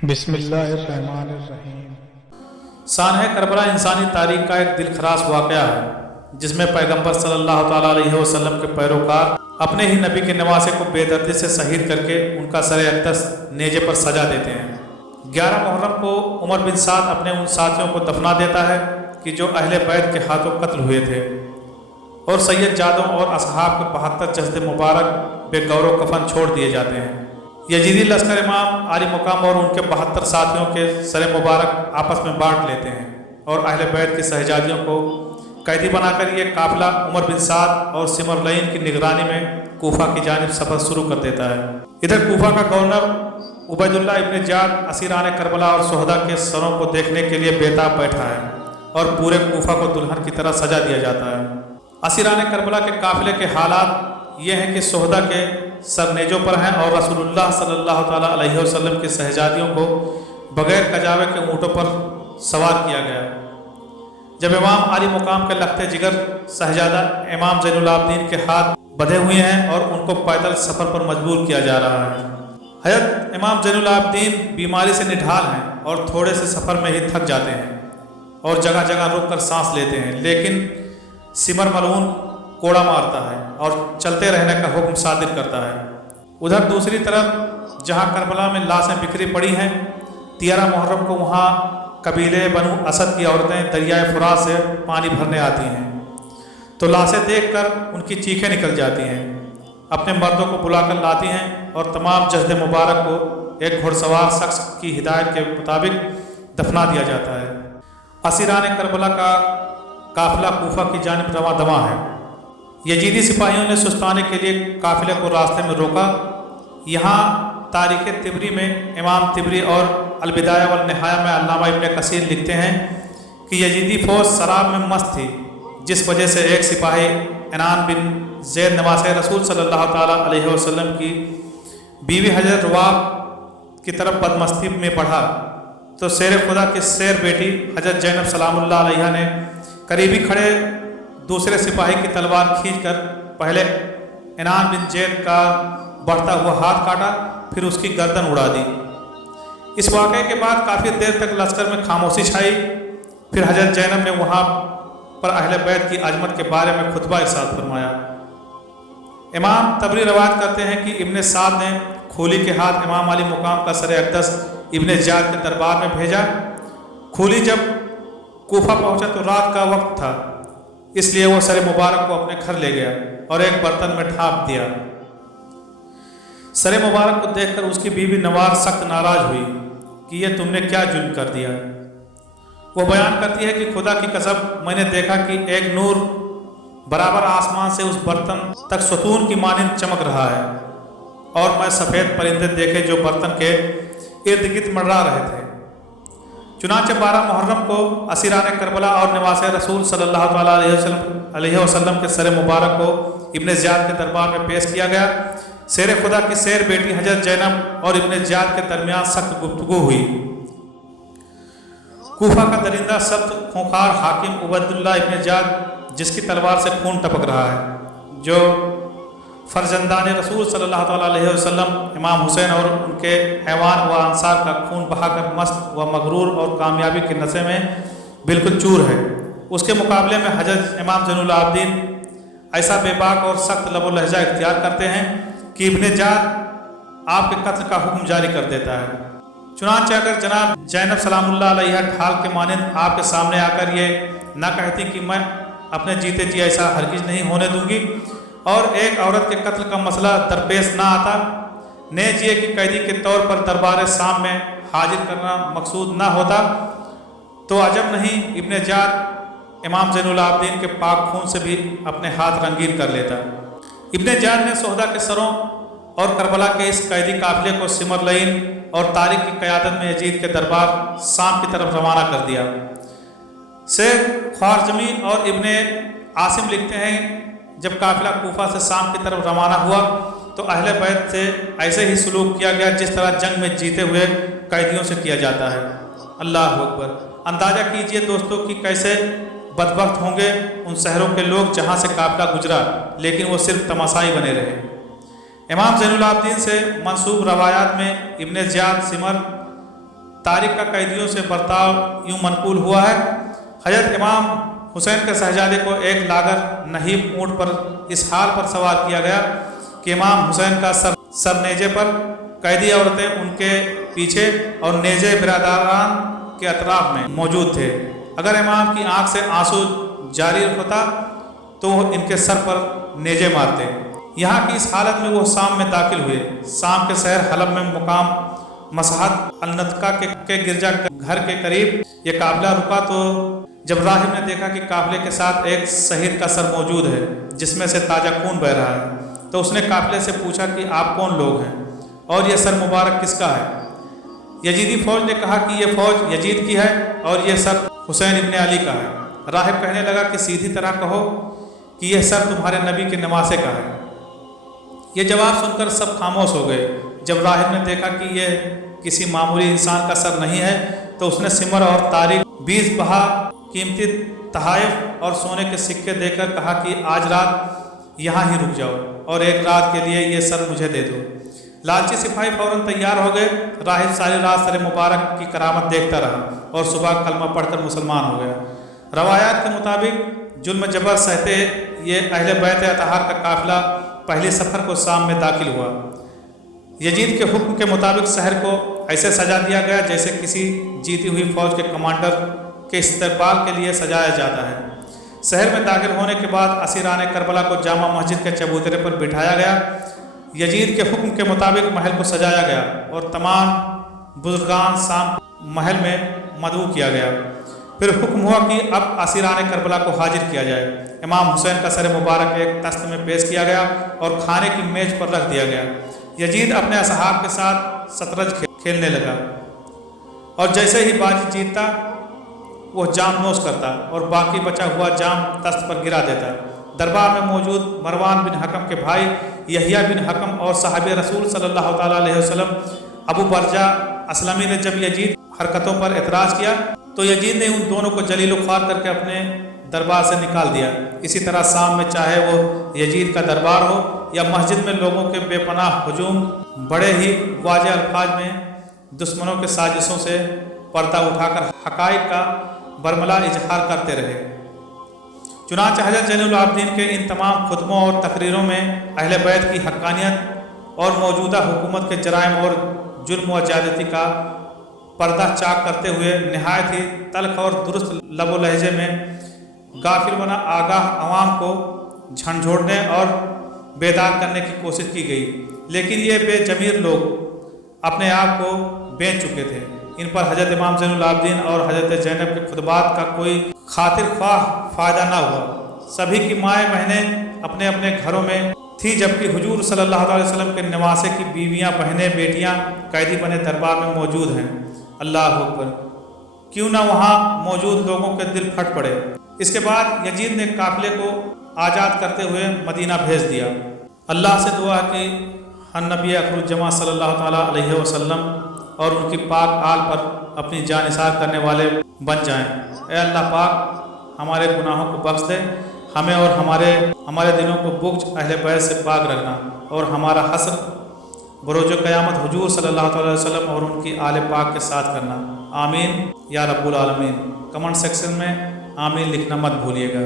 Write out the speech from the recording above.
बिस्मिल्लाहिर्रहमानिर्रहीम। शान करबला इंसानी तारीख का एक दिलखराश वाक़या है जिसमें पैगंबर सल्लल्लाहु ताला अलैहि वसल्लम के पैरोकार अपने ही नबी के नवासे को बेदर्दी से शहीद करके उनका सर अक़दस नेज़े पर सजा देते हैं। 11 मुहर्रम को उमर बिन साद अपने उन साथियों को दफना देता है कि जो अहले बैत के हाथों कत्ल हुए थे, और सैयद जादों और असहाब के 72 जस्द मुबारक बेगौरव कफन छोड़ दिए जाते हैं। यजीदी लश्कर इमाम आली मुकाम और उनके 72 साथियों के सर मुबारक आपस में बांट लेते हैं और अहले बैत की शहजादियों को कैदी बनाकर ये काफिला उमर बिन साद और सिमरलईन की निगरानी में कूफा की जानिब सफ़र शुरू कर देता है। इधर कूफा का गवर्नर उबैदुल्लाह इब्न जाद असीरान करबला और शोहदा के सरों को देखने के लिए बेताब बैठा है और पूरे कूफा को दुल्हन की तरह सजा दिया जाता है। असीरान करबला के काफिले के हालात ये हैं कि शोहदा के सर नेजों पर हैं और रसूलुल्लाह सल्लल्लाहु ताला अलैहि वसल्लम की शहजादियों को बगैर कजावे के ऊँटों पर सवार किया गया। जब इमाम आली मुकाम के लखते जिगर शहजादा इमाम ज़ैनुल-आबिदीन के हाथ बंधे हुए हैं और उनको पैदल सफ़र पर मजबूर किया जा रहा है। हज़रत इमाम ज़ैनुल-आबिदीन बीमारी से निढाल हैं और थोड़े से सफ़र में ही थक जाते हैं और जगह जगह रुक कर सांस लेते हैं, लेकिन सिमर मलऊन कोड़ा मारता है और चलते रहने का हुक्म सादिर करता है। उधर दूसरी तरफ जहां करबला में लाशें बिखरी पड़ी हैं, 13 मुहर्रम को वहां कबीले बनु असद की औरतें दरियाए फुरात से पानी भरने आती हैं तो लाशें देखकर उनकी चीखें निकल जाती हैं। अपने मर्दों को बुलाकर लाती हैं और तमाम जस्द मुबारक को एक घुड़सवार शख्स की हिदायत के मुताबिक दफना दिया जाता है। असीरान करबला का काफिला कूफा की जानिब रवां दवा है। यजीदी सिपाहियों ने सुस्ताने के लिए काफिले को रास्ते में रोका। यहाँ तारीख़ तिबरी में इमाम तिबरी और अलबिदाया वल निहाया में अल्लामा इब्न कसीर लिखते हैं कि यजीदी फ़ौज शराब में मस्त थी, जिस वजह से एक सिपाही इनान बिन ज़ैद नवासे रसूल सल्लल्लाहु ताला अलैहि वसल्लम की बीवी हजरत रुवाब की तरफ बदमस्ती में बढ़ा तो शेर खुदा की शेर बेटी हजरत ज़ैनब सलामुल्लाह अलैहा ने करीबी खड़े दूसरे सिपाही की तलवार खींचकर पहले इनान बिन ज़ैद का बढ़ता हुआ हाथ काटा, फिर उसकी गर्दन उड़ा दी। इस वाक़े के बाद काफ़ी देर तक लश्कर में खामोशी छाई। फिर हजरत ज़ैनब ने वहाँ पर अहले बैत की अजमत के बारे में खुतबा इरशाद फरमाया। इमाम तबरी रवायत करते हैं कि इब्न साद ने खूली के हाथ इमाम अली मुकाम का सर अक़दस इब्न ज़ियाद के दरबार में भेजा। खूली जब कूफा पहुँचा तो रात का वक्त था, इसलिए वो सर मुबारक को अपने घर ले गया और एक बर्तन में ढाँप दिया। सर मुबारक को देखकर उसकी बीवी नवार सख्त नाराज हुई कि ये तुमने क्या जुल्म कर दिया। वो बयान करती है कि खुदा की कसम, मैंने देखा कि एक नूर बराबर आसमान से उस बर्तन तक सतून की मानिंद चमक रहा है और मैं सफ़ेद परिंदे देखे जो बर्तन के इर्द गिर्द मंडरा रहे थे। चुनांचे 12 मुहर्रम को असीरान करबला और नवासे रसूल सल्लल्लाहु ताला अलैहि वसल्लम के सर मुबारक को इब्न ज़ियाद के दरबार में पेश किया गया। शेर खुदा की शेर बेटी हजरत ज़ैनब और इब्न ज़ियाद के दरमियान सख्त गुफ्तगू हुई। कूफा का दरिंदा सख्त खूंखार हाकिम उबैदुल्लाह इब्न ज़ियाद, जिसकी तलवार से खून टपक रहा है, जो फर्जंदान रसूल सल्लल्लाहु ताला अलैहि वसल्लम इमाम हुसैन और उनके ऐवान व अंसार का खून बहाकर मस्त व मगरूर और कामयाबी के नशे में बिल्कुल चूर है, उसके मुकाबले में हजरत इमाम ज़ैनुल-आबिदीन ऐसा बेबाक और सख्त लबो लहजा इख्तियार करते हैं कि इब्न ज़ियाद आपके कत्ल का हुक्म जारी कर देता है। चुनांचे अगर जनाब ज़ैनब सलामुल्लाह अलैहा ढाल के मानिंद आपके सामने आकर ये न कहती कि मैं अपने जीते जी ऐसा हरगिज़ नहीं होने दूंगी और एक औरत के कत्ल का मसला दरपेश ना आता, नेज़ ये कि कैदी के तौर पर दरबार शाम में हाजिर करना मकसूद ना होता, तो अजब नहीं इब्न ज़ियाद इमाम ज़ैनुल-आबिदीन के पाक खून से भी अपने हाथ रंगीन कर लेता। इब्न ज़ियाद ने शोहदा के सरों और करबला के इस कैदी काफिले को सिमरलईन और तारिक की क़यादत में यजीद के दरबार शाम की तरफ रवाना कर दिया। शेख ख्वारज़मी और इब्न आसिम लिखते हैं, जब काफिला कूफा से शाम की तरफ रवाना हुआ तो अहले बैत से ऐसे ही सलूक किया गया जिस तरह जंग में जीते हुए कैदियों से किया जाता है। अल्लाह अकबर। अंदाज़ा कीजिए दोस्तों कि कैसे बदबख्त होंगे उन शहरों के लोग जहाँ से काफिला गुजरा, लेकिन वो सिर्फ तमाशाई बने रहे। इमाम ज़ैनुल-आबिदीन से मंसूब रवायात में इब्न ज़ियाद सिमर तारीख का कैदियों से बर्ताव यूं मनकूल हुआ है। हजरत इमाम हुसैन के शहजादे को एक लागर नहीब ऊँट पर इस हाल पर सवार किया गया कि इमाम हुसैन का सर नेजे पर, कैदी औरतें उनके पीछे और नेजे बिरादरान के अतराफ में मौजूद थे। अगर इमाम की आंख से आंसू जारी होता तो वो इनके सर पर नेजे मारते। यहाँ की इस हालत में वो शाम में दाखिल हुए। शाम के शहर हलब में मुकाम मसहद अल-नतका के गिरजा घर के करीब ये काफिला रुका तो जब राहिब ने देखा कि काफिले के साथ एक शहीद का सर मौजूद है जिसमें से ताज़ा खून बह रहा है, तो उसने काफिले से पूछा कि आप कौन लोग हैं और ये सर मुबारक किसका है। यजीदी फौज ने कहा कि ये फौज यजीद की है और ये सर हुसैन इब्न अली का है। राहिब कहने लगा कि सीधी तरह कहो कि यह सर तुम्हारे नबी के नवासे का है। ये जवाब सुनकर सब खामोश हो गए। जब राहिब ने देखा कि यह किसी मामूली इंसान का सर नहीं है तो उसने सिमर और तारीख 20 बहा कीमती तहाइफ और सोने के सिक्के देकर कहा कि आज रात यहाँ ही रुक जाओ और एक रात के लिए ये सर मुझे दे दो। लालची सिपाही फौरन तैयार हो गए। राहिब सारी रात सर मुबारक की करामत देखता रहा और सुबह कलमा पढ़कर मुसलमान हो गया। रवायात के मुताबिक जुल्म जबर सहते ये अहले बैत अतहार का काफिला पहली सफ़र को शाम में दाखिल हुआ। यजीद के हुक्म के मुताबिक शहर को ऐसे सजा दिया गया जैसे किसी जीती हुई फौज के कमांडर के इस्तकबाल के लिए सजाया जाता है। शहर में दाखिल होने के बाद असीरान करबला को जामा मस्जिद के चबूतरे पर बिठाया गया। यजीद के हुक्म के मुताबिक महल को सजाया गया और तमाम बुजुर्गान शाम महल में मदऊ किया गया। फिर हुक्म हुआ कि अब असीरान करबला को हाजिर किया जाए। इमाम हुसैन का सर मुबारक एक तख्त में पेश किया गया और खाने की मेज पर रख दिया गया। यजीद अपने असहाब के साथ शतरंज खेलने लगा और जैसे ही बाजी जीतता वो जाम नोश करता और बाकी बचा हुआ जाम तख्त पर गिरा देता। दरबार में मौजूद मरवान बिन हकम के भाई यहिया बिन हकम और साहब रसूल सल्लल्लाहु अलैहि वसल्लम अबू बरजा असलमी ने जब यजीद हरकतों पर एतराज़ किया तो यजीद ने उन दोनों को जलील ख्वार करके अपने दरबार से निकाल दिया। इसी तरह शाम में चाहे वो यजीद का दरबार हो या मस्जिद में लोगों के बेपनाह हुजूम बड़े ही वाज़ेह अल्फाज में दुश्मनों के साजिशों से पर्दा उठाकर हक़ाइक़ का बरमला इजहार करते रहे। चुनांचे हज़रत ज़ैनुल आबिदीन के इन तमाम खुतबों और तकरीरों में अहले बैत की हक़ानियत और मौजूदा हुकूमत के जराइम और जुल्म व ज़्यादती का पर्दा चाक करते हुए नहायत ही तल्ख और दुरुस्त लब व लहजे में गाफिल बना आगाह अवाम को झंझोड़ने और बेदार करने की कोशिश की गई। लेकिन ये बेजमीर लोग अपने आप को बेच चुके थे। इन पर हज़रत इमाम ज़ैनुल आबिदीन और हज़रत ज़ैनब के खुतबात का कोई खातिर ख्वाह फ़ायदा ना हुआ। सभी की माएँ बहनें अपने अपने घरों में थी, जबकि हुजूर सल्लल्लाहु अलैहि वसल्लम के नवासे की बीवियाँ बहनें बेटियाँ कैदी बने दरबार में मौजूद हैं। अल्लाह अकबर! क्यों ना वहाँ मौजूद लोगों के दिल फट पड़े। इसके बाद यजीद ने काफिले को आज़ाद करते हुए मदीना भेज दिया। अल्लाह से दुआ कि हन नबी अखरुज्जमा सल्लल्लाहु ताला अलैहि वसल्लम और उनकी पाक आल पर अपनी जान निसार करने वाले बन जाएं। ए अल्लाह पाक हमारे गुनाहों को बख्श दे, हमें और हमारे दिलों को बुग़्ज़ अहले बैत से पाक रखना और हमारा हस्र बरोज़ क़यामत हुजूर सल्लल्लाहु अलैहि वसल्लम और उनकी आले पाक के साथ करना। आमीन या रब्बुल आलमीन। कमेंट सेक्शन में आमीन लिखना मत भूलिएगा।